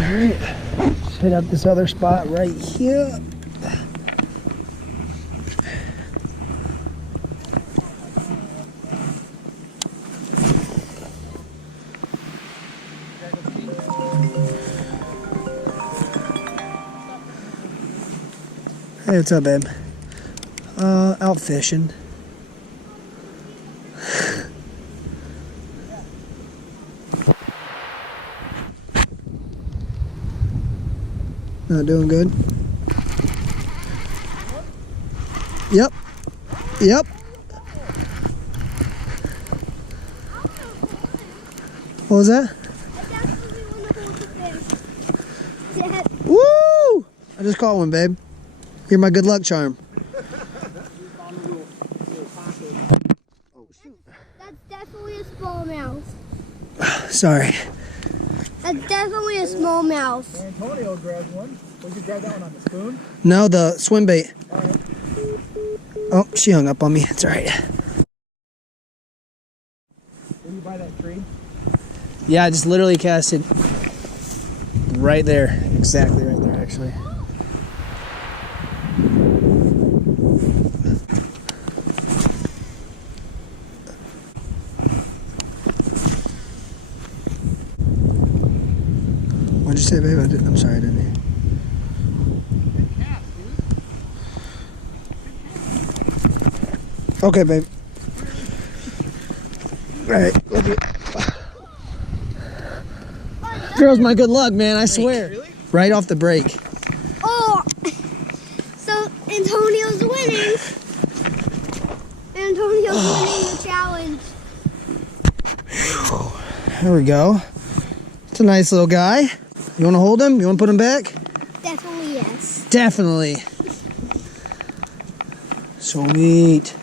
Alright, let's hit up this other spot right here. Hey, what's up, babe? Out fishing. Not doing good? Yep. Yep. What was that? Woo! I just caught one, babe. You're my good luck charm. That's definitely a smallmouth. Sorry. That's definitely a smallmouth. Antonio grabbed one. We could grab that one on the spoon. No, the swim bait. All right. Oh, she hung up on me. It's all right. Were you by that tree? Yeah, I just literally cast it right there. Exactly right there, actually. What'd you say, babe? I'm sorry, I didn't hear. Okay, babe. All right, love you. Girl's my good luck, man, I swear. Really? Right off the break. Oh! So, Antonio's winning. Antonio's winning the challenge. There we go. It's a nice little guy. You want to hold him? You want to put him back? Definitely yes. Definitely. Sweet.